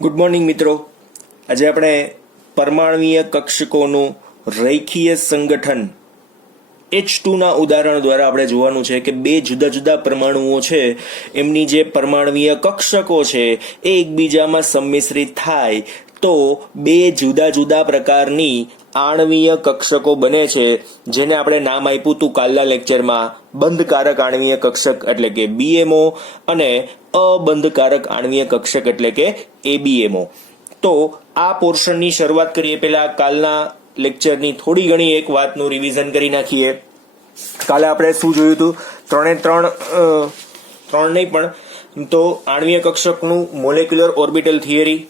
Good morning મિત્રો. આજે આપણે પરમાણ્વીય કક્ષકોનું રેખીય સંગઠન H2 ના ઉદાહરણ દ્વારા આપણે જોવાનું છે કે બે જુદા જુદા પરમાણુઓ છે એમની જે પરમાણ્વીય કક્ષકો છે એ એકબીજામાં સંમિશ્રિત થાય તો બે જુદા જુદા પ્રકારની આણ્વીય કક્ષકો બને છે, જેને આપણે નામ આપ્યું હતું કાલના લેક્ચરમાં બંધકારક આણ્વીય કક્ષક એટલે કે BMO અને અબંધકારક આણ્વીય કક્ષક એટલે કે ABMO. તો આ પોર્શનની શરૂઆત કરીએ પહેલા કાલના લેક્ચરની થોડી ઘણી એક વાતનું રિવિઝન કરી નાખીએ. કાલે આપણે શું જોયું હતું? ત્રણ નહીં પણ તો આણ્વીય કક્ષકનું મોલેક્યુલર ઓર્બિટલ થિયરી,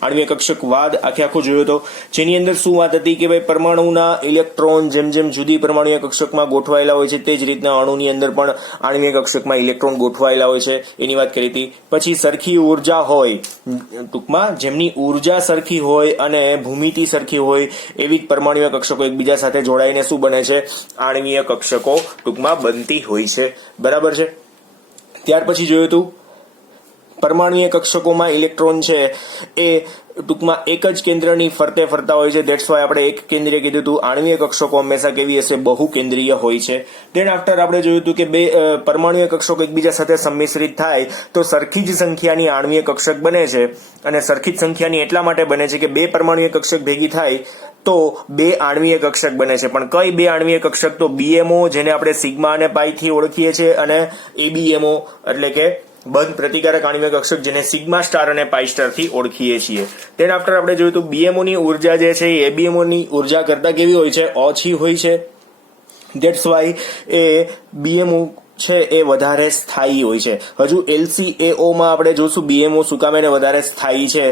આણ્વીય કક્ષકવાદ આખો જોયો હતો, જેની અંદર શું વાત હતી કે ભાઈ પરમાણુના ઇલેક્ટ્રોન જેમ જેમ જુદી પરમાણુય કક્ષકમાં ગોઠવાયેલા હોય છે તે જ રીતના અણુની અંદર પણ આણ્વીય કક્ષકમાં ઇલેક્ટ્રોન ગોઠવાયેલા હોય છે, એની વાત કરી હતી. પછી સરખી ઉર્જા હોય, ટૂંકમાં જેમની ઉર્જા સરખી હોય અને ભૂમિતિ સરખી હોય એવી જ પરમાણુય કક્ષકો એકબીજા સાથે જોડાઈને શું બને છે? આણ્વીય કક્ષકો ટૂંકમાં બનતી હોય છે. બરાબર છે. ત્યાર પછી જોયું હતું પરમાણુય કક્ષકોમાં ઇલેક્ટ્રોન છે એ ટૂંકમાં એક જ કેન્દ્રની ફરતે ફરતા હોય છે. ધેટ્સ વાય આપણે એક કેન્દ્રીય કીધું હતું. આણ્વીય કક્ષકો હંમેશા કેવી હશે? બહુ કેન્દ્રીય હોય છે. દેન આફ્ટર આપણે જોયું હતું કે બે પરમાણુય કક્ષકો એકબીજા સાથે સંમિશ્રિત થાય તો સરખી જ સંખ્યાની આણ્વીય કક્ષક બને છે, અને સરખી જ સંખ્યાની એટલા માટે બને છે કે બે પરમાણુય કક્ષક ભેગી થાય તો બે આણ્વીય કક્ષક બને છે. પણ કઈ બે આણ્વીય કક્ષક? તો BMO જેને આપણે સિગ્મા અને પાઈ થી ઓળખીએ છીએ, અને ABMO એટલે કે બંધ પ્રતિકારક આણ્વીય કક્ષક જેને સિગ્મા સ્ટાર અને પાઈ સ્ટાર થી ઓળખીએ છીએ. તેના આફ્ટર આપણે જોયું તો BMO ની ઉર્જા જે છે એ ABMO ની ઉર્જા કરતા કેવી હોય છે? ઓછી હોય છે. ધેટ્સ વાય એ BMO છે એ વધારે સ્થાયી હોય છે. હજુ LCAO માં આપણે જોશું BMO શું કામ એને વધારે સ્થાયી છે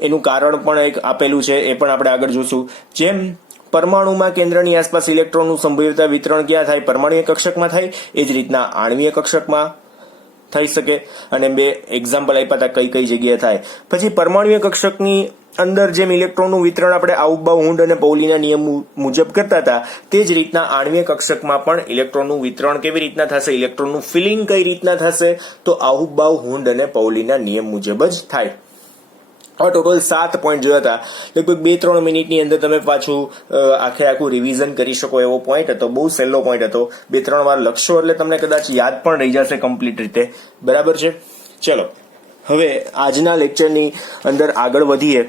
એનું કારણ પણ એક આપેલું છે, એ પણ આપણે આગળ જોશું. જેમ પરમાણુમાં કેન્દ્રની આસપાસ ઇલેક્ટ્રોનનું સંભવિતતા વિતરણ ક્યાં થાય? પરમાણુય કક્ષકમાં થાય. એ જ રીતના આણ્વીય કક્ષકમાં થઈ શકે, અને બે એક્ઝામ્પલ આપ્યા હતા કઈ કઈ જગ્યાએ થાય. પછી પરમાણુય કક્ષકની અંદર જેમ ઇલેક્ટ્રોનનું વિતરણ આપણે આઉબાઉ હુન્ડ અને પૌલીના નિયમ મુજબ કરતા હતા તે જ રીતના આણ્વીય કક્ષકમાં પણ ઇલેક્ટ્રોનનું વિતરણ કેવી રીતના થશે? ઇલેક્ટ્રોનનું ફિલિંગ કઈ રીતના થશે? તો આઉબાઉ હુન્ડ અને પૌલીના નિયમ મુજબ જ થાય. હવે ટોટલ 7 પોઈન્ટ જોયા હતા. લગભગ 2-3 મિનિટની અંદર તમે પાછું આખું રિવિઝન કરી શકો એવો પોઈન્ટ હતો. બહુ સહેલો પોઈન્ટ હતો. 2-3 વાર લખશો એટલે તમને કદાચ યાદ પણ રહી જશે કમ્પ્લીટ રીતે. બરાબર છે. ચલો હવે આજના લેક્ચરની અંદર આગળ વધીએ.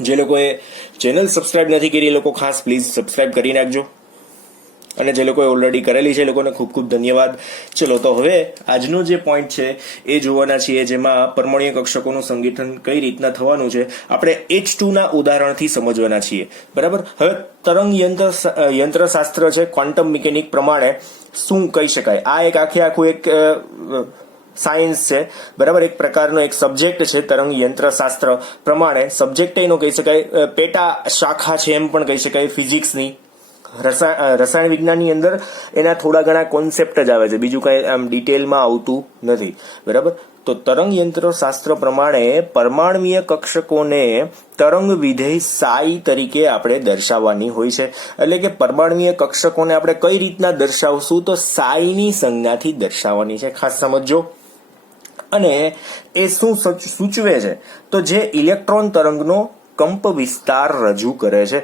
જે લોકોએ ચેનલ સબસ્ક્રાઇબ નથી કરી એ લોકો ખાસ પ્લીઝ સબસ્ક્રાઇબ કરી નાખજો, અને જે લોકોએ ઓલરેડી કરેલી છે એ લોકોને ખૂબ ખૂબ ધન્યવાદ. ચલો તો હવે આજનો જે પોઈન્ટ છે એ જોવાના છીએ, જેમાં પરમાણુય કક્ષકોનું સંગઠન કઈ રીતના થવાનું છે આપણે H2 ના ઉદાહરણથી સમજવાના છીએ. બરાબર. હવે તરંગ યંત્રશાસ્ત્ર છે, ક્વોન્ટમ મિકેનિક પ્રમાણે શું કહી શકાય? આ એક આખું એક સાયન્સ છે. બરાબર. એક પ્રકારનો એક સબ્જેક્ટ છે તરંગ યંત્રશાસ્ત્ર પ્રમાણે. સબ્જેક્ટ એનો કહી શકાય, પેટા શાખા છે એમ પણ કહી શકાય ફિઝિક્સની. રસાયણ વિજ્ઞાનની અંદર એના થોડા ઘણા કોન્સેપ્ટ જ આવે છે, બીજું કઈ આમ ડિટેલમાં આવતું નથી. બરાબર. તો તરંગ યંત્રશાસ્ત્ર પ્રમાણે પરમાણ્વીય કક્ષકોને તરંગ વિધેય સાઈ તરીકે આપણે દર્શાવવાની હોય છે. એટલે કે પરમાણ્વીય કક્ષકોને આપણે કઈ રીતના દર્શાવશું? તો સાઈની સંજ્ઞાથી દર્શાવવાની છે. ખાસ સમજો. અને એ શું સૂચવે છે? તો જે ઇલેક્ટ્રોન તરંગનો કંપ વિસ્તાર રજૂ કરે છે.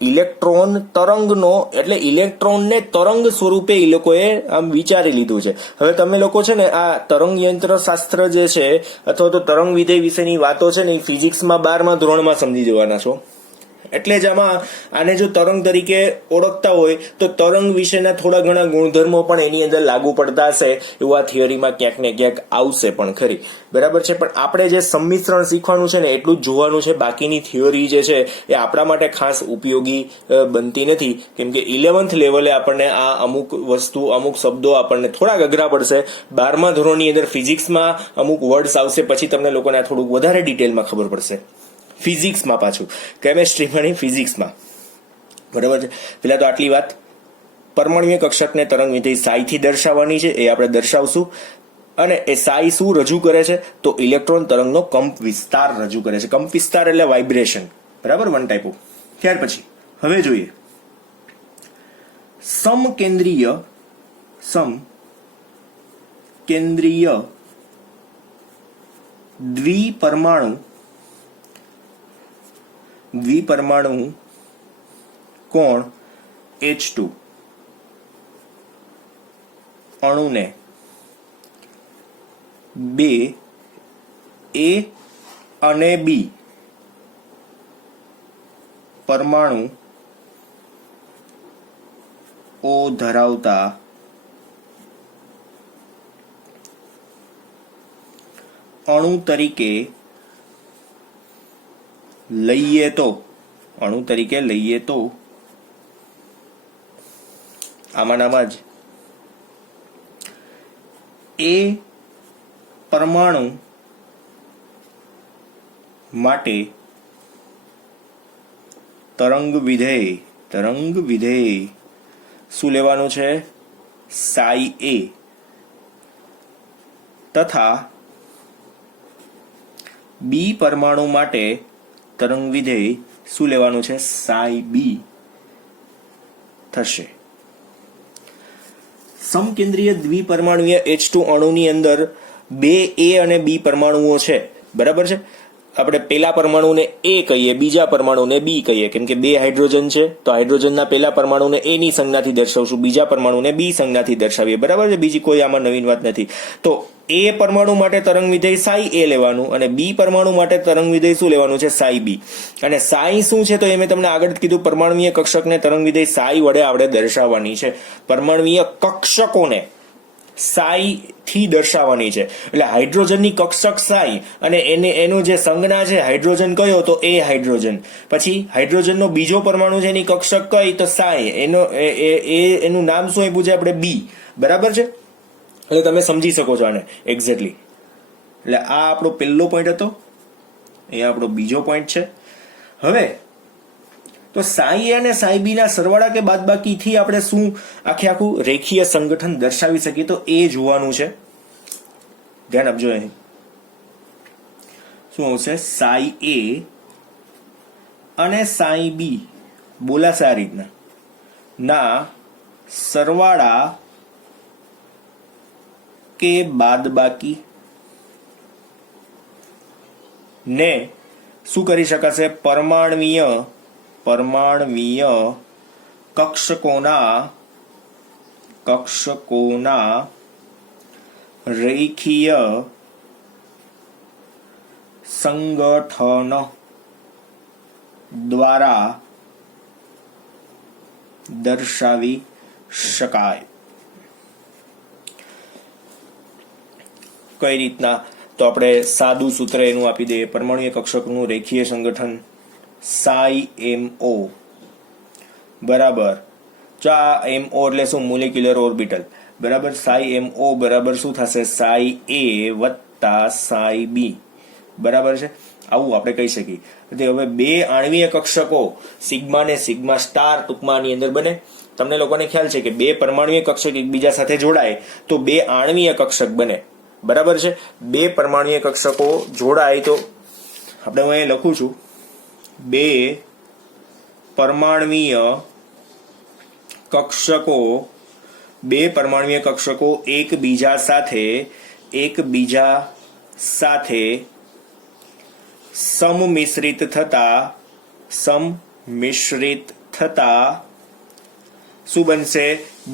ઇલેક્ટ્રોન તરંગનો એટલે ઇલેક્ટ્રોનને તરંગ સ્વરૂપે એ લોકોએ આમ વિચારી લીધું છે. હવે તમે લોકો છે ને આ તરંગ યંત્રશાસ્ત્ર જે છે અથવા તો તરંગ વિધેય વિશેની વાતો છે ને એ ફિઝિક્સમાં 12મા ધોરણમાં સમજી જવાના છો. એટલે જ આને જો તરંગ તરીકે ઓળખતા હોય તો તરંગ વિશેના થોડા ઘણા ગુણધર્મો પણ એની અંદર લાગુ પડતા હશે એવું આ થિયરીમાં ક્યાંક ને ક્યાંક આવશે પણ ખરી. બરાબર છે. પણ આપણે જે સંમિશ્રણ શીખવાનું છે ને એટલું જ જોવાનું છે. બાકીની થિયરી જે છે એ આપણા માટે ખાસ ઉપયોગી બનતી નથી, કેમ કે 11th લેવલે આપણને આ અમુક વસ્તુ, અમુક શબ્દો આપણને થોડાક અઘરા પડશે. 12મા ધોરણની અંદર ફિઝિક્સમાં અમુક વર્ડ્સ આવશે, પછી તમને લોકોને આ થોડુંક વધારે ડિટેલમાં ખબર પડશે. ફિઝિક્સમાં પાછું, કેમેસ્ટ્રીમાં નહીં, ફિઝિક્સમાં. બરાબર છે. પેલા તો આટલી વાત. પરમાણ્વીય કક્ષકને તરંગ વિધેય સાઈથી દર્શાવવાની છે, એ આપણે દર્શાવશું. અને એ સાઈ શું રજૂ કરે છે? તો ઇલેક્ટ્રોન તરંગનો કંપ વિસ્તાર રજૂ કરે છે. કંપ વિસ્તાર એટલે વાઇબ્રેશન. બરાબર. One type of. ત્યાર પછી હવે જોઈએ સમકેન્દ્રીય દ્વિપરમાણુ દ્વિપરમાણુ કોણ H2 અણુને બે A અને B પરમાણુ O ધરાવતા અણુ તરીકે લઈએ તો આમાંનામાં જ એ પરમાણુ માટે તરંગ વિધેય શું લેવાનું છે? સાઈ એ તથા બી પરમાણુ માટે તરંગ વિધેય શું લેવાનું છે? સાઈ બી થશે. સમકેન્દ્રીય દ્વિપરમાણુય H2 અણુની અંદર બે A અને B પરમાણુઓ છે, બરાબર છે. આપણે પેલા પરમાણુને A કહીએ, બીજા પરમાણુને B કહીએ, કેમ કે બે હાઇડ્રોજન છે તો હાઇડ્રોજનના પેલા પરમાણુને A ની સંજ્ઞાથી દર્શાવશું, બીજા પરમાણુને B સંજ્ઞાથી દર્શાવીએ, બરાબર છે. બીજી કોઈ આમાં નવીન વાત નથી. તો A પરમાણુ માટે તરંગ વિધેય સાઈ A લેવાનું અને B પરમાણુ માટે તરંગ વિધેય શું લેવાનું છે? સાઈ B. અને સાઈ શું છે તો એ મેં તમને આગળ કીધું, પરમાણુય કક્ષકને તરંગ વિધેય સાઈ વડે આપણે દર્શાવવાની છે. પરમાણુય કક્ષકોને સાઈ થી દર્શાવવાની છે. એટલે હાઇડ્રોજનની કક્ષક સાઈ અને એનો જે સંજ્ઞા છે હાઇડ્રોજન કયો તો એ હાઇડ્રોજન. પછી હાઇડ્રોજનનો બીજો પરમાણુ છે એની કક્ષક કઈ તો સાઈ, એનું નામ શું આપ્યું છે આપણે? બી, બરાબર છે. એટલે તમે સમજી શકો છો આને એક્ઝેક્ટલી. એટલે આ આપણો પહેલો પોઈન્ટ હતો, એ આપણો બીજો પોઈન્ટ છે. હવે તો સાઈ અને સાઈ બી ના સરવાળા કે બાદબાકીથી આપણે શું આખું રેખીય સંગઠન દર્શાવી શકીએ તો એ જોવાનું છે. ધ્યાન આપજો. અહીં શું આવશે? સાઈ એ અને સાઈ બી બોલાશે આ રીતના ના સરવાળા કે બાદબાકી ને શું કરી શકાશે? પરમાણવીય કક્ષકોના રેખીય સંગઠન દ્વારા દર્શાવી શકાય. કઈ રીતના? તો આપણે સાદું સૂત્ર એનું આપી દઈએ. પરમાણુય કક્ષકનું રેખીય સંગઠન સાઈ MO બરાબર, જો આ MO એટલે શું? મોલેક્યુલર ઓર્બિટલ, બરાબર. સાઈ MO બરાબર શું થશે? સાઈ A વત્તા સાઈ B, બરાબર છે. આવું આપણે કહી શકીએ. હવે બે આણ્વીય કક્ષકો સિગ્મા ને સિગ્મા સ્ટાર ટૂંકમાં આની અંદર બને. તમને લોકોને ખ્યાલ છે કે બે પરમાણુય કક્ષક એકબીજા સાથે જોડાય તો બે આણ્વીય કક્ષક બને, બરાબર છે. બે પરમાણુય કક્ષકો જોડાય તો આપણે હું અહીં લખું છું, બે પરમાણુય કક્ષકો એકબીજા સાથે સમમિશ્રિત થતા શું બનશે?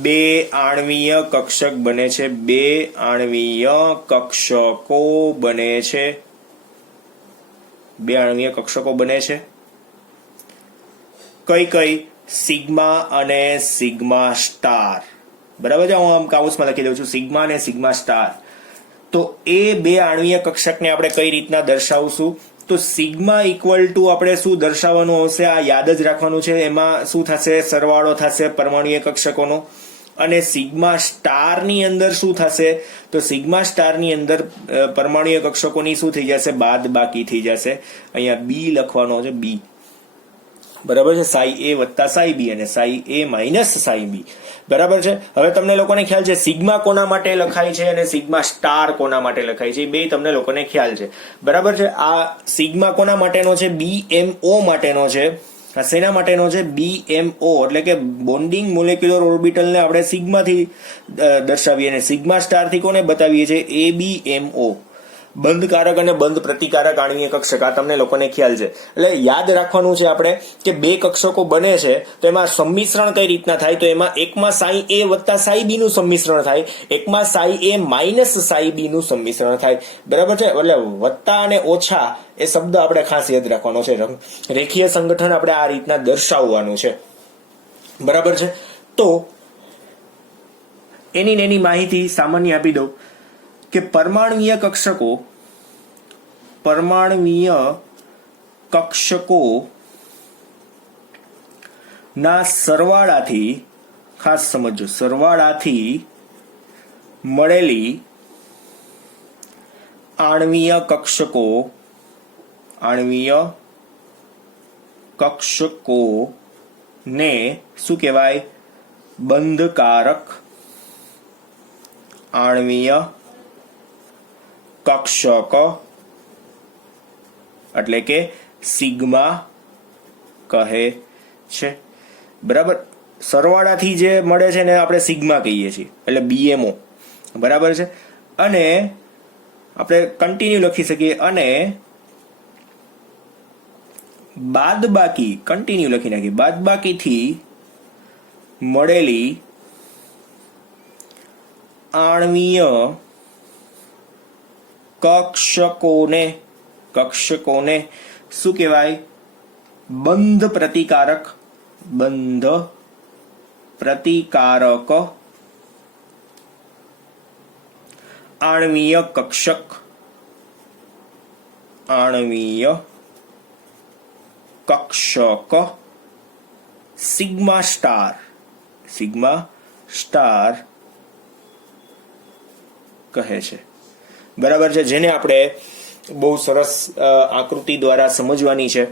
બે આણ્વીય કક્ષક બને છે. બે આણ્વીય કક્ષકો બને છે. કઈ? સિગ્મા અને સિગ્મા સ્ટાર, બરાબર છે. હું આમ કાઉન્સમાં લખી દઉં છું, સિગ્મા અને સિગ્મા સ્ટાર. તો એ બે આણ્વીય કક્ષકને આપણે કઈ રીતના દર્શાવશું? તો સિગ્મા ઇક્વલ ટુ આપણે શું દર્શાવવાનું આવશે? આ યાદ જ રાખવાનું છે. એમાં શું થશે? સરવાળો થશે પરમાણુય કક્ષકોનો. અને સિગ્મા સ્ટાર ની અંદર શું થશે? તો સિગ્મા સ્ટાર ની અંદર પરમાણુય કક્ષકોની શું થઈ જશે? બાદ બાકી થઈ જશે. અહીંયા બી લખવાનો છે, બી, બરાબર છે. સાઈ A વત્તા સાઈ બી અને સાઈ A માઇનસ સાઈ બી, બરાબર છે. હવે તમને લોકોને ખ્યાલ છે સિગ્મા કોના માટે લખાય છે અને સિગ્મા સ્ટાર કોના માટે લખાય છે, બે તમને લોકોને ખ્યાલ છે, બરાબર છે. આ સિગ્મા કોના માટેનો છે? BMO માટેનો છે. આ શેના માટેનો છે? BMO એટલે કે બોન્ડિંગ મોલેક્યુલર ઓર્બિટલને આપણે સિગ્માથી દર્શાવીએ અને સિગ્મા સ્ટારથી કોને બતાવીએ છીએ? ABMO. બંધકારક અને બંધ પ્રતિકારક આણ્વીય કક્ષક આ તમને લોકોને ખ્યાલ છે. એટલે યાદ રાખવાનું છે આપણે કે બે કક્ષકો બને છે તો એમાં સંમિશ્રણ કઈ રીતના થાય, તો એમાં એકમાં સાઈ એ વત્તા સાઈ બી નું સંમિશ્રણ થાય, એકમાં સાઈ એ માઇનસ સાઈ બી નું સંમિશ્રણ થાય. બરાબર છે. એટલે વત્તા અને ઓછા એ શબ્દ આપણે ખાસ યાદ રાખવાનો છે. રેખીય સંગઠન આપણે આ રીતના દર્શાવવાનું છે. બરાબર છે. તો એની માહિતી સામાન્ય આપી દઉં કે પરમાણ્વીય કક્ષકો ના સરવાળાથી, ખાસ સમજો, સરવાળાથી મળેલી આણ્વીય કક્ષકો ને શું કહેવાય? બંધકારક આણ્વીય કક્ષક એટલે કે સિગ્મા કહે છે. બરાબર. સરવાળાથી જે મળે છે ને આપણે સિગ્મા કહીએ છીએ, એટલે BMO. બરાબર છે. અને આપણે કન્ટિન્યુ લખી શકીએ. અને બાદબાકી, કન્ટિન્યુ લખી નાખીએ, બાદબાકીથી મળેલી આણ્વીય કક્ષકોને શું કહેવાય? બંધ પ્રતિકારક આણ્વીય કક્ષક સિગ્મા સ્ટાર કહે છે. બરાબર છે. જેને આપણે બહુ સરસ આકૃતિ દ્વારા સમજવાની છે.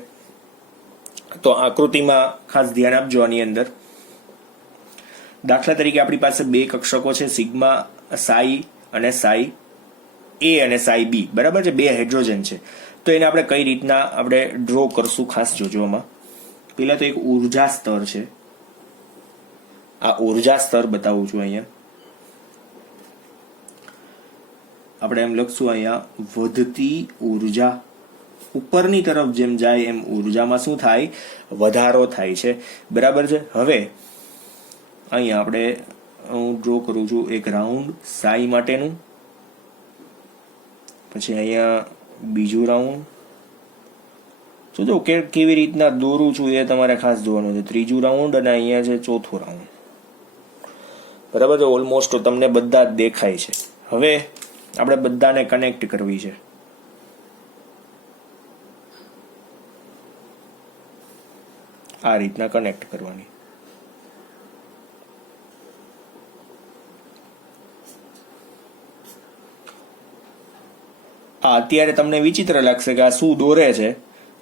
તો આકૃતિમાં ખાસ ધ્યાન આપજો. આની અંદર દાખલા તરીકે આપણી પાસે બે કક્ષકો છે, સિગ્મા સાઈ અને સાઈ એ અને સાઈ બી. બરાબર છે. બે હાઇડ્રોજન છે. તો એને આપણે કઈ રીતના આપણે ડ્રો કરશું, ખાસ જોજો. આમાં પેલા તો એક ઉર્જા સ્તર છે. આ ઉર્જા સ્તર બતાવું છું. અહીંયા આપણે એમ લખશું, અહીંયા વધતી ઉર્જા, ઉપરની તરફ જેમ જાય એમ ઉર્જામાં શું થાય? વધારો થાય છે. બરાબર છે. હવે અહીંયા આપણે હું ડ્રો કરું છું એક રાઉન્ડ સાઈ માટેનું, પછી અહીંયા બીજું રાઉન્ડ. જો કેવી રીતના દોરું છું એ તમારે ખાસ જોવાનું છે. ત્રીજું રાઉન્ડ અને અહીંયા છે ચોથું રાઉન્ડ. બરાબર છે. ઓલમોસ્ટ તમને બધા જ દેખાય છે. હવે આપણે બધાને કનેક્ટ કરવી છે. આ રીતના કનેક્ટ કરવાની. અત્યારે તમને વિચિત્ર લાગશે કે આ શું દોરે છે.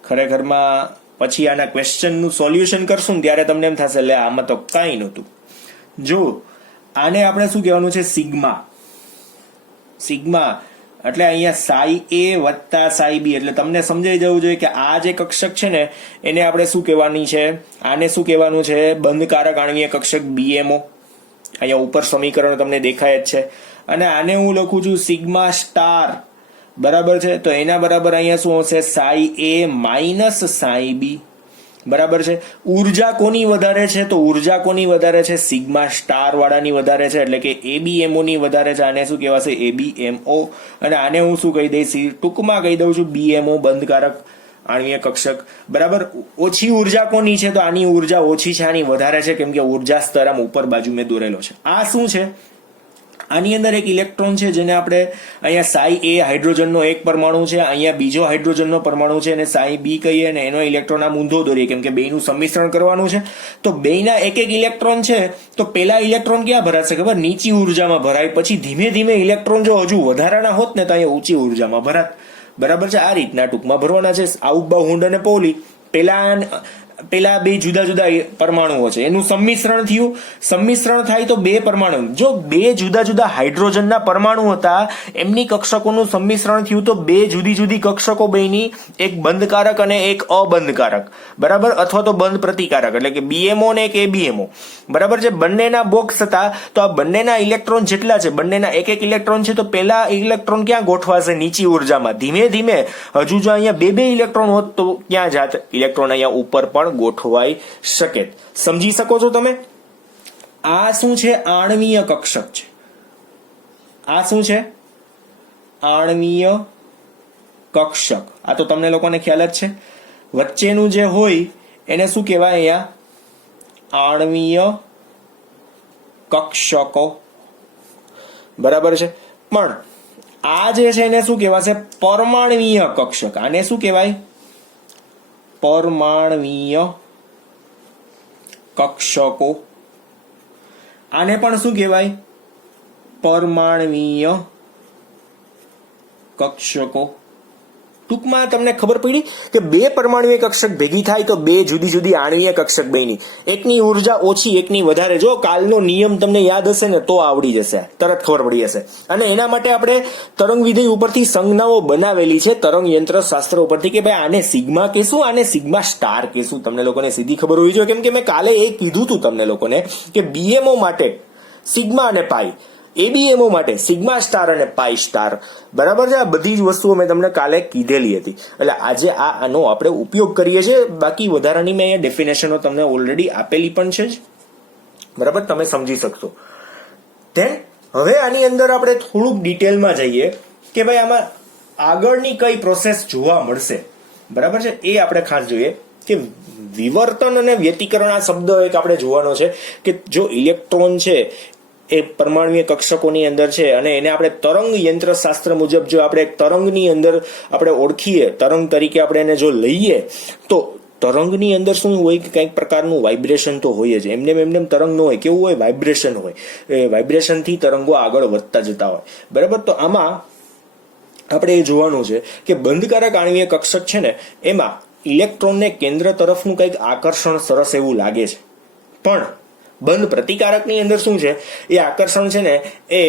ખરેખરમાં પછી આના ક્વેશ્ચનનું સોલ્યુશન કરશું ને ત્યારે તમને એમ થશે લે આમાં તો કાંઈ નહોતું. જો આને આપણે શું કહેવાનું છે? સિગ્મા એટલે અહીંયા સાઈ એ વત્તા સાઈ બી. એટલે તમને સમજાઈ જવું જોઈએ કે આ જે કક્ષક છે ને એને આપણે શું કહેવાની છે? આને શું કહેવાનું છે? બંધકારક આણ્વીય કક્ષક BMO. અહીંયા ઉપર સમીકરણ તમને દેખાય જ છે. અને આને હું લખું છું સિગ્મા સ્ટાર. બરાબર છે. તો એના બરાબર અહીંયા શું હશે? સાઈ એ માઇનસ સાઈ બી. બરાબર છે. ઉર્જા કોની વધારે છે? તો ઉર્જા કોની વધારે છે? સિગ્મા સ્ટાર વાળાની વધારે છે. એટલે કે ABMO ની વધારે છે. આને શું કહેવાશે? ABMO. અને આને હું શું કહી દઈશ? ટૂંકમાં કહી દઉં છું BMO, બંધકારક આણ્વીય કક્ષક. બરાબર. ઓછી ઉર્જા કોની છે? તો આની ઉર્જા ઓછી છે, આની વધારે છે, કેમ કે ઉર્જા સ્તર આમ ઉપર બાજુ મેં દોરેલો છે. આ શું છે? આની અંદર એક ઇલેક્ટ્રોન છે જેને આપણે અહીંયા સાઈ એ હાઇડ્રોજનનો એક પરમાણુ છે, અહીંયા બીજો હાઇડ્રોજનનો પરમાણુ છે અને સાઈ બી કહીએ અને એનો ઇલેક્ટ્રોન આમ ઊંધો દોરીએ કેમ કે બેયનું સંમિશ્રણ કરવાનું છે. તો બેયના એક એક ઇલેક્ટ્રોન છે તો પેલા ઇલેક્ટ્રોન ક્યાં ભરાશે ખબર? નીચી ઉર્જામાં ભરાય. પછી ધીમે ધીમે ઇલેક્ટ્રોન જો હજુ વધારાના હોત ને તો અહીંયા ઊંચી ઉર્જામાં ભરાત. બરાબર છે. આ રીતના ટૂંકમાં ભરવાના છે. આઉબાઉન્ડ અને પોલી પેલા પેલા બે જુદા જુદા પરમાણુઓ છે એનું સંમિશ્રણ થયું. સંમિશ્રણ થાય તો બે પરમાણુ, જો બે જુદા જુદા હાઇડ્રોજનના પરમાણુ હતા એમની કક્ષકોનું સંમિશ્રણ થયું તો બે જુદી જુદી કક્ષકો બની, એક બંધકારક અને એક અબંધકારક, બરાબર, અથવા તો બંધ પ્રતિકારક, એટલે કે બીએમઓ ને એક એબીએમઓ, બરાબર છે. બંનેના બોક્સ હતા તો આ બંનેના ઇલેક્ટ્રોન જેટલા છે, બંનેના એક એક ઇલેક્ટ્રોન છે, તો પેલા ઇલેક્ટ્રોન ક્યાં ગોઠવાશે? નીચી ઉર્જામાં. ધીમે ધીમે હજુ જો અહીંયા બે બે ઇલેક્ટ્રોન હોત તો ક્યાં જાત? ઇલેક્ટ્રોન અહીંયા ઉપર પણ ગોઠવાઈ શકે. સમજી શકો છો તમે? આ શું છે? આણ્વીય કક્ષક છે. આ શું છે? આણ્વીય કક્ષક. આ તો તમને લોકોને ખ્યાલ જ છે. વચ્ચેનું જે હોય એને શું કહેવાય? અહીંયા આણ્વીય કક્ષકો, બરાબર છે. પણ આ જે છે એને શું કહેવાશે? પરમાણ્વીય કક્ષક. આને શું કહેવાય? પરમાણ્વીય કક્ષકો. આને પણ શું કહેવાય? પરમાણ્વીય કક્ષકો. ટૂંકમાં તમને ખબર પડી કે બે પરમાણ્વીય કક્ષક ભેગી થાય તો બે જુદી જુદી આણ્વીય કક્ષક બની. એકની ઉર્જા ઓછી, એકની વધારે. જો કાલનો નિયમ તમને યાદ હશે ને તો આવડી જશે, તરત ખબર પડી જશે. અને એના માટે આપણે તરંગ વિધેય ઉપરથી સંજ્ઞાઓ બનાવેલી છે, તરંગ યંત્ર શાસ્ત્ર ઉપરથી, કે ભાઈ આને સિગ્મા કહેશું, આને સિગ્મા સ્ટાર કહેશું. તમને લોકોને સીધી ખબર હોવી જોઈએ, કેમ કે મેં કાલે એ કીધું હતું તમને લોકોને કે બીએમઓ માટે સિગ્મા અને પાઈ, એબીએમઓ માટે સિગ્મા સ્ટાર અને પાઈ સ્ટાર, બરાબર છે. આ બધી જ વસ્તુઓ મેં તમને કાલે કીધેલી હતી. એટલે આજે આનો આપણે ઉપયોગ કરીએ છીએ. બાકી વધારાની મેં અહીંયા ડેફિનેશનો તમને ઓલરેડી આપેલી પણ છે જ, બરાબર, તમે સમજી શકશો. હવે આની અંદર આપણે થોડુંક ડિટેલમાં જઈએ કે ભાઈ આમાં આગળની કઈ પ્રોસેસ જોવા મળશે, બરાબર છે. એ આપણે ખાસ જોઈએ કે વિવર્તન અને વ્યતિકરણ આ શબ્દ એક આપણે જોવાનો છે કે જો ઇલેક્ટ્રોન છે એ પરમાણ્વીય કક્ષકોની અંદર છે અને એને આપણે તરંગ યંત્ર શાસ્ત્ર મુજબ જો આપણે તરંગની અંદર આપણે ઓળખીએ, તરંગ તરીકે આપણે એને જો લઈએ તો તરંગની અંદર શું હોય કે કંઈક પ્રકારનું વાઇબ્રેશન તો હોય જ. એમને તરંગ ન હોય, કેવું હોય? વાઇબ્રેશન હોય. એ વાઇબ્રેશનથી તરંગો આગળ વધતા જતા હોય, બરાબર. તો આમાં આપણે એ જોવાનું છે કે બંધકારક આણ્વીય કક્ષક છે ને એમાં ઇલેક્ટ્રોનને કેન્દ્ર તરફનું કંઈક આકર્ષણ સરસ એવું લાગે છે, પણ બંધ પ્રતિકારકની અંદર શું છે? એ આકર્ષણ છે ને એ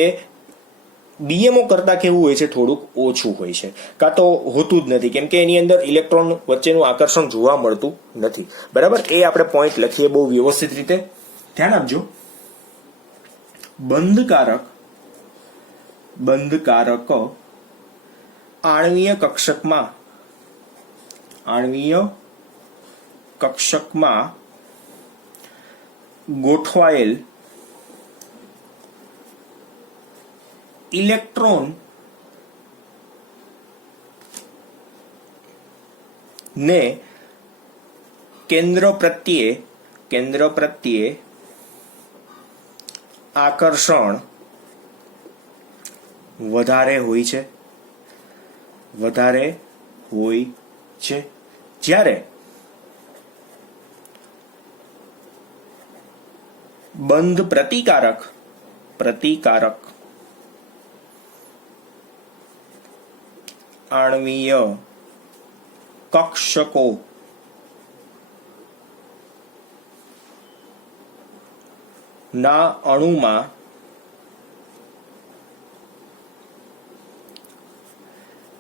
બીએમઓ કરતા કેવું હોય છે? થોડુંક ઓછું હોય છે, કાં તો હોતું જ નથી, કેમ કે એની અંદર ઇલેક્ટ્રોન વચ્ચેનું આકર્ષણ જોવા મળતું નથી, બરાબર. એ આપણે પોઈન્ટ લખીએ બહુ વ્યવસ્થિત રીતે, ધ્યાન આપજો. બંધકારક આણ્વીય કક્ષકમાં ગોઠવાયેલ ઇલેક્ટ્રોન ને કેન્દ્ર પ્રત્યે આકર્ષણ વધારે હોય છે, જ્યારે બંધ પ્રતિકારક આણ્વીય કક્ષકો ના અણુમાં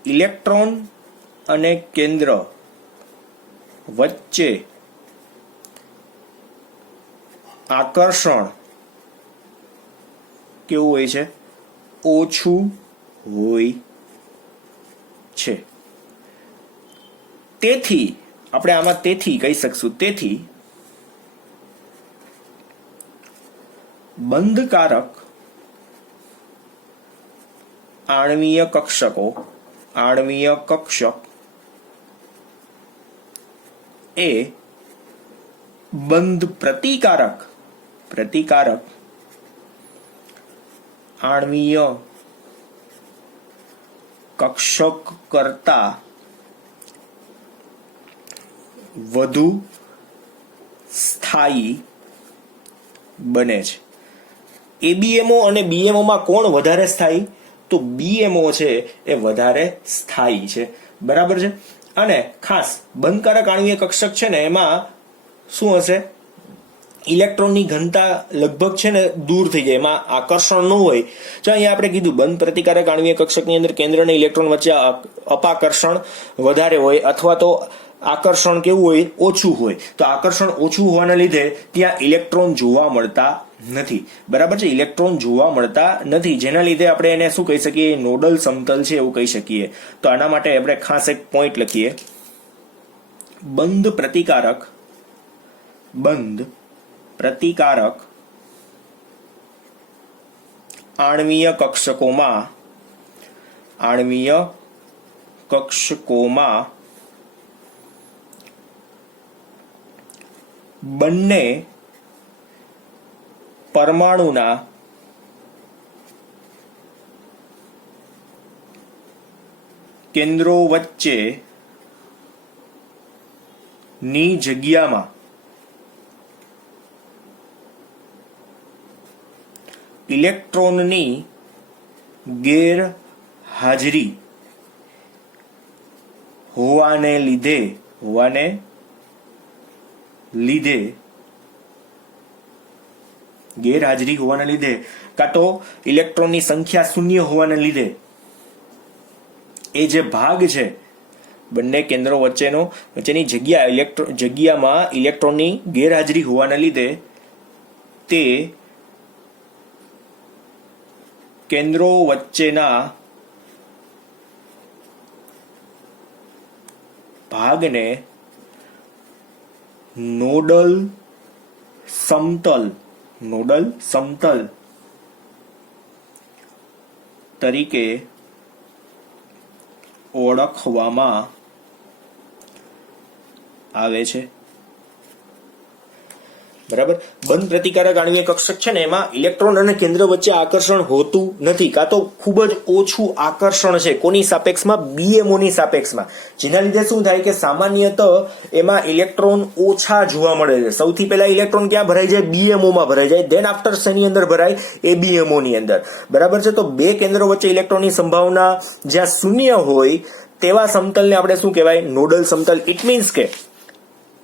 ઇલેક્ટ્રોન અને કેન્દ્ર વચ્ચે આકર્ષણ કેવું હોય છે? ઓછું હોય છે. તેથી આપણે આમાં તેથી કહી શકશું, તેથી બંધકારક આણ્વીય કક્ષક એ બંધ પ્રતિકારક આણ્વીય કક્ષક કરતા વધુ સ્થાયી બને છે. એબીએમઓ અને બીએમઓ માં કોણ વધારે સ્થાયી? તો બીએમઓ છે એ વધારે સ્થાયી છે, બરાબર છે. અને ખાસ બંધકારક આણ્વીય કક્ષક છે ને એમાં શું હશે? ઇલેક્ટ્રોનની ઘનતા લગભગ છે ને દૂર થઈ જાય, એમાં આકર્ષણ ન હોય. જો અહીંયા આપણે કીધું બંધ પ્રતિકારક આણ્વીય કક્ષકની અંદર કેન્દ્ર અને ઇલેક્ટ્રોન વચ્ચે અપાકર્ષણ વધારે હોય અથવા તો આકર્ષણ કેવું હોય? ઓછું હોય. તો આકર્ષણ ઓછું હોવાના લીધે ત્યાં ઇલેક્ટ્રોન જોવા મળતા નથી. બરાબર છે, ઇલેક્ટ્રોન જોવા મળતા નથી, જેના લીધે આપણે એને શું કહી શકીએ? નોડલ સમતલ છે એવું કહી શકીએ. તો આના માટે આપણે ખાસ એક પોઈન્ટ લખીએ, બંધ પ્રતિકારક આણ્વીય કક્ષકોમાં બંને પરમાણુના કેન્દ્રો વચ્ચે ની જગ્યામાં ઇલેક્ટ્રોનની ગેરહાજરી હોવાને લીધે કાં તો ઇલેક્ટ્રોનની સંખ્યા શૂન્ય હોવાને લીધે એ જે ભાગ છે બંને કેન્દ્રો વચ્ચેની જગ્યામાં ઇલેક્ટ્રોનની ગેરહાજરી હોવાને લીધે તે કેન્દ્રો વચ્ચેના ભાગને નોડલ સમતલ તરીકે ઓળખવામાં આવે છે. બરાબર. બંધ પ્રતિકારક આણ્વીય કક્ષક છે ને એમાં ઇલેક્ટ્રોન અને કેન્દ્ર વચ્ચે આકર્ષણ હોતું નથી, કાં તો ખૂબ જ ઓછું આકર્ષણ છે. કોની સાપેક્ષમાં? BMO ની સાપેક્ષમાં. જેના લીધે શું થાય કે સામાન્યતઃ એમાં ઇલેક્ટ્રોન ઓછા જોવા મળે છે. સૌથી પહેલા ઇલેક્ટ્રોન ક્યાં ભરાઈ જાય? BMO માં ભરાઈ જાય. ધેન આફ્ટર શેની અંદર ભરાય? ABMO ની અંદર. બરાબર છે. તો બે કેન્દ્રો વચ્ચે ઇલેક્ટ્રોનની સંભાવના જ્યાં શૂન્ય હોય તેવા સમતલને આપણે શું કહેવાય? નોડલ સમતલ. ઇટ મીન્સ કે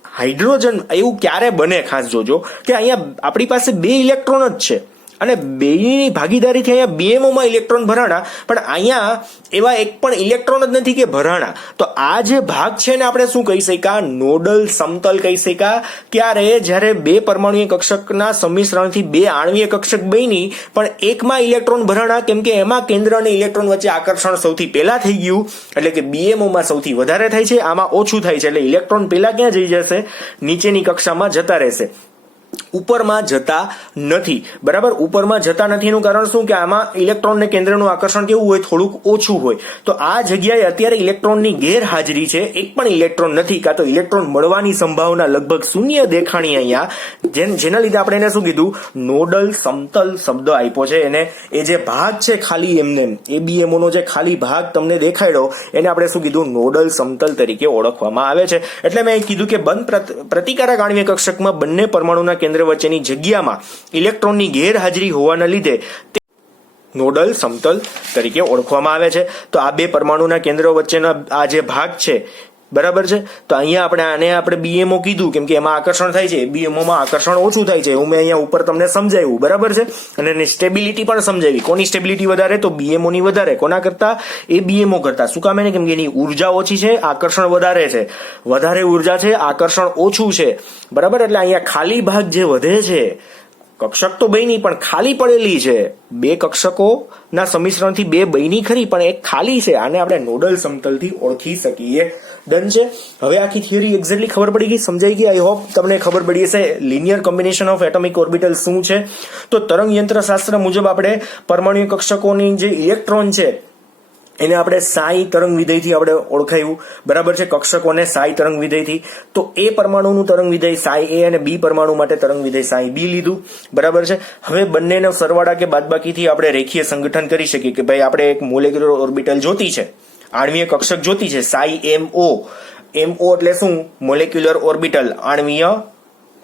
હાઇડ્રોજન એવું ક્યારે બને? ખાસ જોજો કે અહીંયા આપણી પાસે બે ઇલેક્ટ્રોન જ છે અને બેની ભાગીદારીથી અહીંયા BMO માં ઇલેક્ટ્રોન ભરાણા, પણ અહીંયા એવા એક પણ ઇલેક્ટ્રોન જ નથી કે ભરાણા. તો આ જે ભાગ છે ને આપણે શું કહી શકાય? નોડલ સમતલ કહી શકાય. ક્યારે? જ્યારે બે પરમાણુય કક્ષકના સંમિશ્રણથી બે આણ્વીય કક્ષક બની પણ એકમાં ઇલેક્ટ્રોન ભરાણા, કેમ કે એમાં કેન્દ્ર અને ઇલેક્ટ્રોન વચ્ચે આકર્ષણ સૌથી પહેલા થઈ ગયું, એટલે કે BMO માં સૌથી વધારે થાય છે, આમાં ઓછું થાય છે. એટલે ઇલેક્ટ્રોન પહેલા ક્યાં જઈ જશે? નીચેની કક્ષામાં જતા રહેશે, ઉપરમાં જતા નથી. બરાબર. ઉપરમાં જતા નથી એનું કારણ શું? કે આમાં ઇલેક્ટ્રોન ને કેન્દ્રનું આકર્ષણ કેવું હોય? થોડુંક ઓછું હોય. તો આ જગ્યાએ અત્યારે ઇલેક્ટ્રોનની ગેરહાજરી છે, એક પણ ઇલેક્ટ્રોન નથી, કાં તો ઇલેક્ટ્રોન મળવાની સંભાવના લગભગ શૂન્ય દેખાણી અહીંયા, જેના લીધે આપણે એને શું કીધું? નોડલ સમતલ શબ્દ આપ્યો છે. એને એ જે ભાગ છે ખાલી એમને ABMO નો જે ખાલી ભાગ તમને દેખાડ્યો એને આપણે શું કીધું? નોડલ સમતલ તરીકે ઓળખવામાં આવે છે. એટલે મેં કીધું કે બંધ પ્રતિકારક આણ્વીય કક્ષકમાં બંને પરમાણુના કેન્દ્ર વચ્ચેની જગ્યામાં ઇલેક્ટ્રોનની ગેરહાજરી હોવાના લીધે નોડલ સમતલ તરીકે ઓળખવામાં આવે છે. તો આ બે પરમાણુના કેન્દ્રો વચ્ચેના આ જે ભાગ છે, બરાબર છે. તો અહીંયા આપણે BMO કીધું કેમ કે એમાં આકર્ષણ થાય છે, BMO માં આકર્ષણ ઓછું થાય છે. હું મેં અહીંયા ઉપર તમને સમજાવ્યું, બરાબર છે. અને એની સ્ટેબિલિટી પણ સમજાવી. કોની સ્ટેબિલિટી વધારે? તો BMO ની વધારે. કોના કરતા? ABMO કરતા. શું કામ? એને કેમ કે એની ઉર્જા ઓછી છે, આકર્ષણ વધારે છે. વધારે ઉર્જા છે, આકર્ષણ ઓછું છે. બરાબર. એટલે અહીંયા ખાલી ભાગ જે વધે છે, કક્ષક તો બની પણ ખાલી પડેલી છે. બે કક્ષકોના સંમિશ્રણથી બે બની ખરી, પણ એક ખાલી છે. આને આપણે નોડલ સમતલથી ઓળખી શકીએ. ડન છે. હવે આખી થિયરી એક્ઝેક્ટલી ખબર પડી ગઈ, સમજાઈ ગઈ. આઈ હોપ તમને ખબર પડી હશે linear combination of atomic orbital શું છે. તો તરંગ યંત્રશાસ્ત્ર મુજબ આપણે પરમાણુ કક્ષકોની જે ઇલેક્ટ્રોન છે એને આપણે સાઈ તરંગ વિધેયથી આપણે ઓળખાયું, બરાબર છે. કક્ષકોને સાઈ તરંગ વિધેયથી. તો એ પરમાણુનું તરંગ વિધેય સાઈ એ અને બી પરમાણુ માટે તરંગ વિધેય સાઈ બી લીધું, બરાબર છે. હવે બંનેનો સરવાળા કે બાદબાકીથી આપણે રેખીય સંગઠન કરી શકીએ કે ભાઈ આપણે એક મોલેક્યુલર ઓર્બિટલ જોતી છે, આણ્વીય કક્ષક જોતી છે, સાઈ MO. MO એટલે શું? મોલેક્યુલર ઓર્બિટલ, આણ્વીય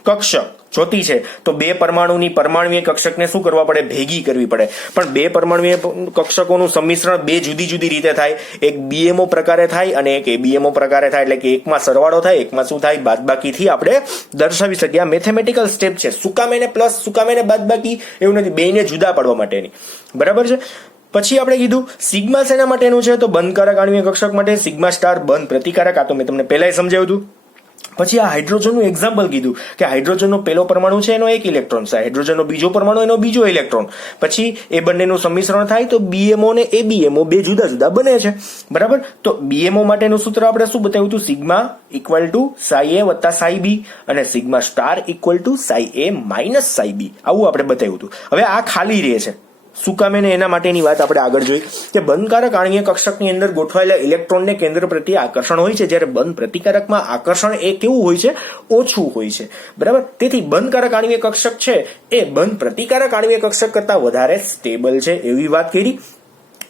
કક્ષક. જોતી છે તો બે પરમાણુની પરમાણુય કક્ષકને શું કરવા પડે? ભેગી કરવી પડે. પણ બે પરમાણુય કક્ષકોનું સંમિશ્રણ બે જુદી જુદી રીતે થાય. એક બીએમઓ પ્રકારે થાય અને એક એબીએમઓ પ્રકારે થાય. એટલે કે એકમાં સરવાળો થાય, એકમાં શું થાય? બાદબાકીથી આપણે દર્શાવી શકીએ. આ મેથેમેટિકલ સ્ટેપ છે. શું કામ એને પ્લસ, શું કામ એને બાદબાકી એવું નથી, બેને જુદા પાડવા માટેની. બરાબર છે. પછી આપણે કીધું સિગ્મા શેના માટેનું છે? તો બંધકારક આણ્વીય કક્ષક માટે. સિગ્મા સ્ટાર બંધ પ્રતિકારક. આ તો મેં તમને પહેલા સમજાવ્યું હતું. પછી આ હાઇડ્રોજનનું એક્ઝામ્પલ કીધું કે હાઇડ્રોજનનો પહેલો પરમાણુ છે એનો એક ઇલેક્ટ્રોન છે, હાઇડ્રોજનનો બીજો પરમાણુ એનો બીજો ઇલેક્ટ્રોન. પછી એ બંનેનું સંમિશ્રણ થાય તો બીએમઓ ને એબીએમઓ બે જુદા જુદા બને છે. બરાબર. તો બીએમઓ માટેનું સૂત્ર આપણે શું બતાવ્યું હતું? Sigma equal to psi A વત્તા સાઈ બી અને sigma star equal to psi A minus psi B. આવું આપણે બતાવ્યું હતું. હવે આ ખાલી રહે છે. શું કામ એને? એના માટેની વાત આપણે આગળ જોઈ કે બંધકારક આણ્વીય કક્ષકની અંદર ગોઠવાયેલા ઇલેક્ટ્રોનને કેન્દ્ર પ્રત્યે આકર્ષણ હોય છે, જ્યારે બંધ પ્રતિકારકમાં આકર્ષણ એ કેવું હોય છે? ઓછું હોય છે. બરાબર. તેથી બંધકારક આણ્વીય કક્ષક છે એ બંધ પ્રતિકારક આણ્વીય કક્ષક કરતા વધારે સ્ટેબલ છે એવી વાત કરી.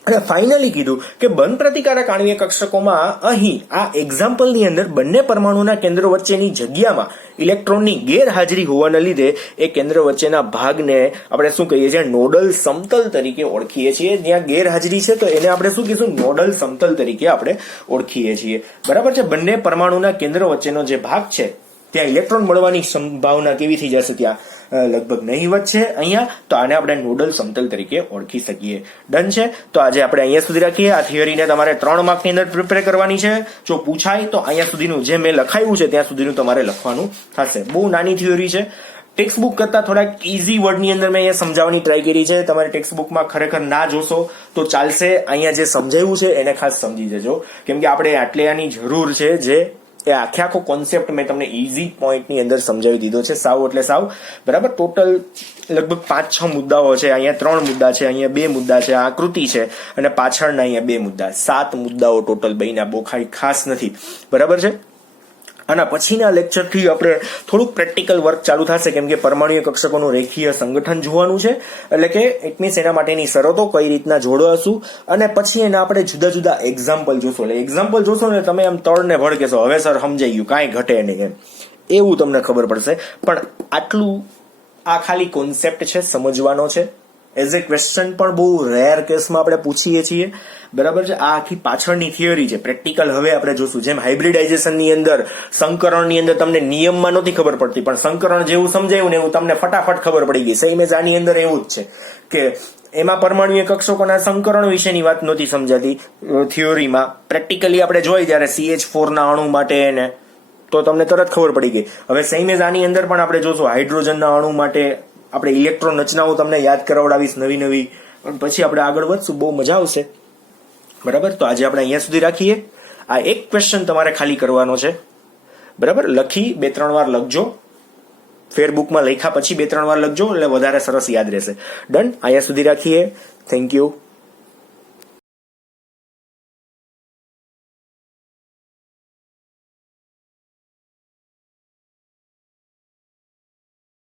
અને ફાઇનલી કીધું કે બંધ પ્રતિકારક આણ્વીય કક્ષકોમાં અહીં આ એક્ઝામ્પલની અંદર બંને પરમાણુના કેન્દ્ર વચ્ચેની જગ્યામાં ઇલેક્ટ્રોનની ગેરહાજરી હોવાના લીધે એ કેન્દ્ર વચ્ચેના ભાગને આપણે શું કહીએ છીએ? નોડલ સમતલ તરીકે ઓળખીએ છીએ. જ્યાં ગેરહાજરી છે તો એને આપણે શું કહીશું? નોડલ સમતલ તરીકે આપણે ઓળખીએ છીએ. બરાબર છે. બંને પરમાણુના કેન્દ્ર વચ્ચેનો જે ભાગ છે ત્યાં ઇલેક્ટ્રોન મળવાની સંભાવના કેવી થઈ જશે? ત્યાં લગભગ નહીવત છે અહીંયા. તો આને આપણે નોડલ સમતલ તરીકે ઓળખી શકીએ. ડન છે. તો આજે આપણે અહીંયા સુધી રાખીએ. આ થિયરીને તમારે 3 માર્કની અંદર પ્રિપેર કરવાની છે. જો પૂછાય તો અહીંયા સુધીનું જે મેં લખાયું છે ત્યાં સુધીનું તમારે લખવાનું થશે. બહુ નાની થિયરી છે. ટેક્સ્ટ બુક કરતા થોડાક ઇઝી વર્ડની અંદર મેં અહીંયા સમજાવવાની ટ્રાય કરી છે. તમારે ટેક્સ્ટ બુકમાં ખરેખર ના જોશો તો ચાલશે. અહીંયા જે સમજાવ્યું છે એને ખાસ સમજી જજો, કેમ કે આપણે આટલે આની જરૂર છે. જે એ આખો કોન્સેપ્ટ મેં તમને ઇઝી પોઈન્ટની અંદર સમજાવી દીધો છે. સાવ એટલે સાવ. બરાબર. ટોટલ લગભગ 5-6 મુદ્દાઓ છે. અહીંયા 3 મુદ્દા છે, અહીંયા 2 મુદ્દા છે, આકૃતિ છે અને પાછળના અહીંયા 2 મુદ્દા. 7 મુદ્દાઓ ટોટલ બન્યા. બહુ ખાસ નથી. બરાબર છે. આના પછીના લેક્ચરથી આપણે થોડુંક પ્રેક્ટિકલ વર્ક ચાલુ થશે, કેમ કે પરમાણુય કક્ષકોનું રેખીય સંગઠન જોવાનું છે. એટલે કે ઇટ મીન્સ એના માટેની શરતો કઈ રીતના જોડવાશું અને પછી એના આપણે જુદા જુદા એક્ઝામ્પલ જોશું. એટલે એક્ઝામ્પલ જોશો ને તમે આમ તળને ભડકેશો, હવે સર સમજાઈ ગયું, કાંઈ ઘટે નહીં એમ, એવું તમને ખબર પડશે. પણ આટલું આ ખાલી કોન્સેપ્ટ છે, સમજવાનો છે. એઝ એ ક્વેશ્ચન પણ બહુ રેર કેસમાં આપણે પૂછીએ છીએ. બરાબર છે. આ આખી પાછળની થિયરી છે. પ્રેક્ટિકલ હવે આપણે જોશું. જેમ હાઇબ્રિડાઇઝેશનની અંદર, સંકરણની અંદર તમને નિયમમાં નથી ખબર પડતી, પણ સંકરણ જેવું સમજાયું ને એવું તમને ફટાફટ ખબર પડી ગઈ. સેમ એજ આની અંદર એવું જ છે કે એમાં પરમાણુય કક્ષકોના સંકરણ વિશેની વાત નહોતી સમજાતી થિયોરીમાં. પ્રેક્ટિકલી આપણે જોઈ ત્યારે CH4 ના અણુ માટે એને તો તમને તરત ખબર પડી ગઈ. હવે સેમ એજ આની અંદર પણ આપણે જોશું. હાઇડ્રોજનના અણુ માટે આપણે ઇલેક્ટ્રોન રચનાઓ તમને યાદ કરાવડાવીશ નવી. પછી આપણે આગળ વધશું. બહુ મજા આવશે. બરાબર. તો આજે આપણે અહીંયા સુધી રાખીએ. આ એક ક્વેશ્ચન તમારે ખાલી કરવાનો છે. બરાબર. લખી 2-3 વાર લખજો. ફેરબુકમાં લખ્યા પછી 2-3 વાર લખજો એટલે વધારે સરસ યાદ રહેશે. ડન. અહીંયા સુધી રાખીએ. Thank you.